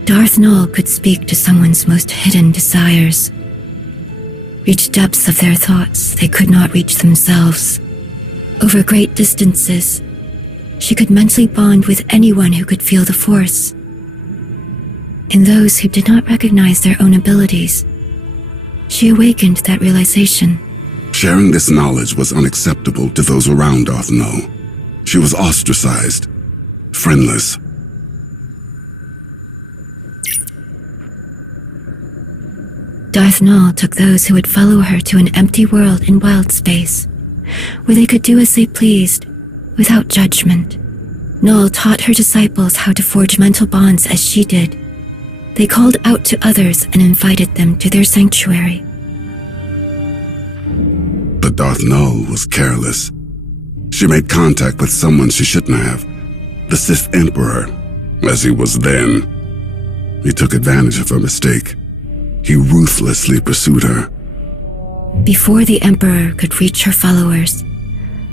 Darth Nul could speak to someone's most hidden desires, reach depths of their thoughts they could not reach themselves. Over great distances, she could mentally bond with anyone who could feel the Force. In those who did not recognize their own abilities, she awakened that realization. Sharing this knowledge was unacceptable to those around Darth Nul. She was ostracized, friendless. Darth Nul took those who would follow her to an empty world in wild space, where they could do as they pleased, without judgment. Nul taught her disciples how to forge mental bonds as she did. They called out to others and invited them to their sanctuary. that Darth Null was careless. She made contact with someone she shouldn't have. The Sith Emperor, as he was then. He took advantage of her mistake. He ruthlessly pursued her. Before the Emperor could reach her followers,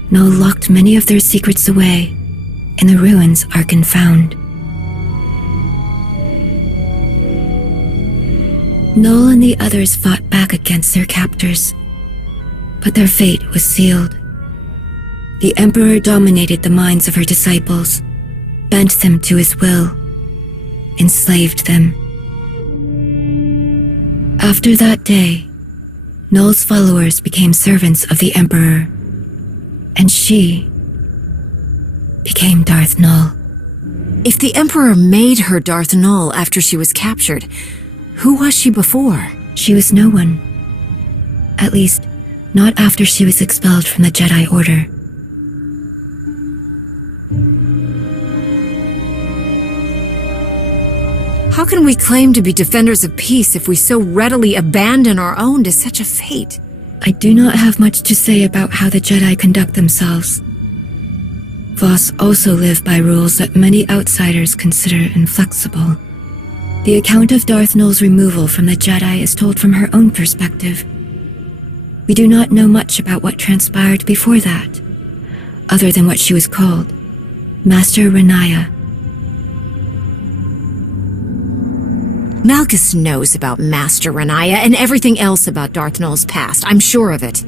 Null locked many of their secrets away in the ruins Arkan found. Null and the others fought back against their captors, but their fate was sealed. The Emperor dominated the minds of her disciples, bent them to his will, enslaved them. After that day, Null's followers became servants of the Emperor, and she became Darth Null. If the Emperor made her Darth Null after she was captured, who was she before? She was no one. At least, not after she was expelled from the Jedi Order. How can we claim to be defenders of peace if we so readily abandon our own to such a fate? I do not have much to say about how the Jedi conduct themselves. Voss also live by rules that many outsiders consider inflexible. The account of Darth Null's removal from the Jedi is told from her own perspective. We do not know much about what transpired before that, other than what she was called, Master Renaya. Malgus knows about Master Renaya and everything else about Darth Null's past. I'm sure of it.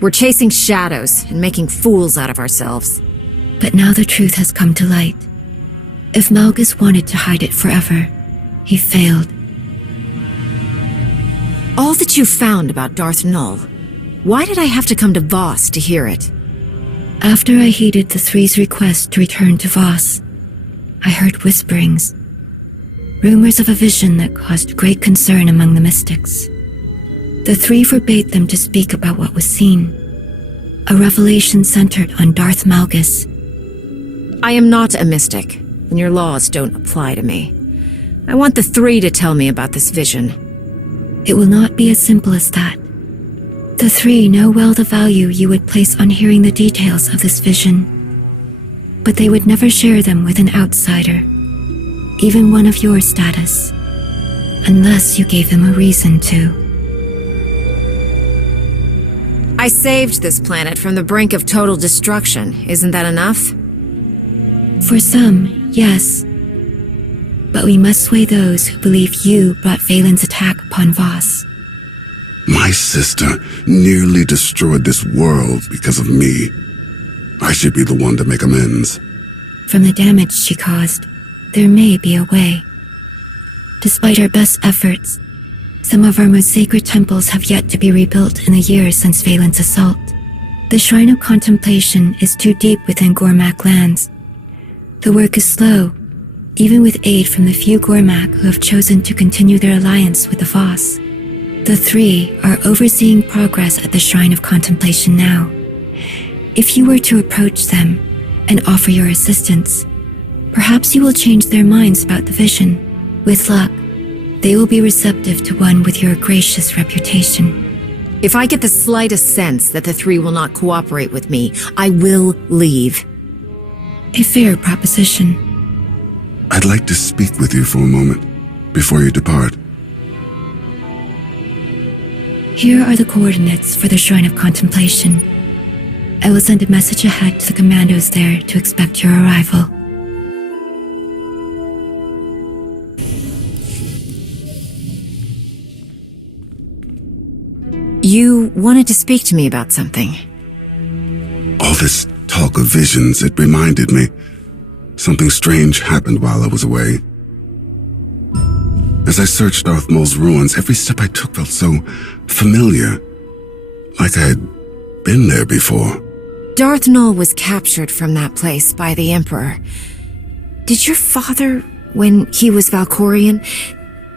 We're chasing shadows and making fools out of ourselves. But now the truth has come to light. If Malgus wanted to hide it forever, he failed. All that you found about Darth Null, why did I have to come to Voss to hear it? After I heeded the Three's request to return to Voss, I heard whisperings. Rumors of a vision that caused great concern among the mystics. The Three forbade them to speak about what was seen. A revelation centered on Darth Malgus. I am not a mystic, and your laws don't apply to me. I want the Three to tell me about this vision. It will not be as simple as that. The Three know well the value you would place on hearing the details of this vision, but they would never share them with an outsider, even one of your status, unless you gave them a reason to. I saved this planet from the brink of total destruction. Isn't that enough? For some, yes. But we must sway those who believe you brought Valen's attack upon Voss. My sister nearly destroyed this world because of me. I should be the one to make amends. From the damage she caused, there may be a way. Despite our best efforts, some of our most sacred temples have yet to be rebuilt in the years since Valen's assault. The Shrine of Contemplation is too deep within Gormak lands. The work is slow, even with aid from the few Gormak who have chosen to continue their alliance with the Voss. The Three are overseeing progress at the Shrine of Contemplation now. If you were to approach them and offer your assistance, perhaps you will change their minds about the vision. With luck, they will be receptive to one with your gracious reputation. If I get the slightest sense that the Three will not cooperate with me, I will leave. A fair proposition. I'd like to speak with you for a moment, before you depart. Here are the coordinates for the Shrine of Contemplation. I will send a message ahead to the commandos there to expect your arrival. You wanted to speak to me about something. All this talk of visions, it reminded me. Something strange happened while I was away. As I searched Darth Maul's ruins, every step I took felt so familiar. Like I had been there before. Darth Null was captured from that place by the Emperor. Did your father, when he was Valkorian,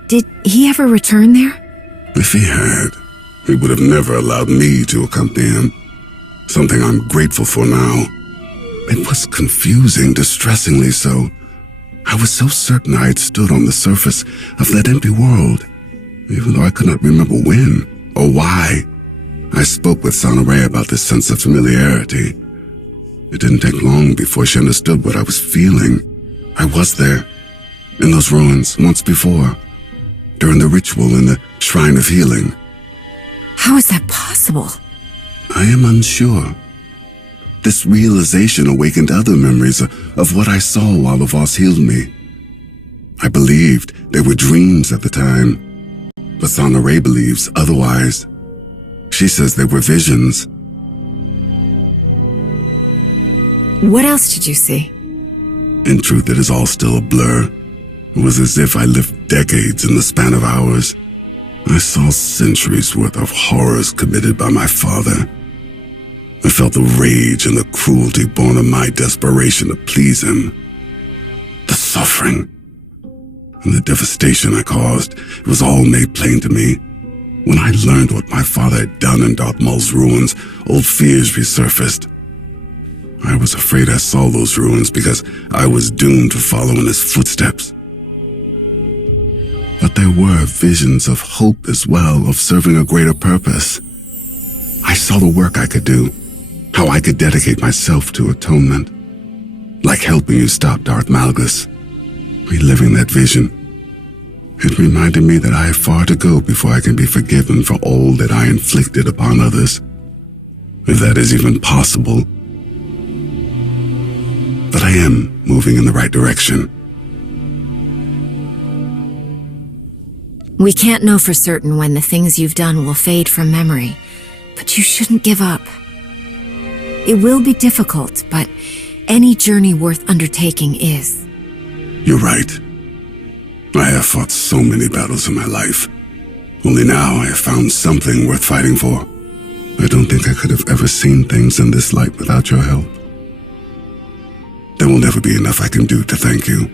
did he ever return there? If he had, he would have never allowed me to accompany him. Something I'm grateful for now. It was confusing, distressingly so. I was so certain I had stood on the surface of that empty world, even though I could not remember when or why. I spoke with Sonoray about this sense of familiarity. It didn't take long before she understood what I was feeling. I was there, in those ruins, once before, during the ritual in the Shrine of Healing. How is that possible? I am unsure. This realization awakened other memories of what I saw while the Voss healed me. I believed they were dreams at the time, but Sonoray believes otherwise. She says they were visions. What else did you see? In truth, it is all still a blur. It was as if I lived decades in the span of hours. I saw centuries worth of horrors committed by my father. I felt the rage and the cruelty born of my desperation to please him. The suffering and the devastation I caused, it was all made plain to me. When I learned what my father had done in Darth Maul's ruins, old fears resurfaced. I was afraid I saw those ruins because I was doomed to follow in his footsteps. But there were visions of hope as well, of serving a greater purpose. I saw the work I could do, how I could dedicate myself to atonement, like helping you stop Darth Malgus. Reliving that vision, it reminded me that I have far to go before I can be forgiven for all that I inflicted upon others, if that is even possible. But I am moving in the right direction. We can't know for certain when the things you've done will fade from memory, but you shouldn't give up. It will be difficult, but any journey worth undertaking is. You're right. I have fought so many battles in my life. Only now I have found something worth fighting for. I don't think I could have ever seen things in this light without your help. There will never be enough I can do to thank you.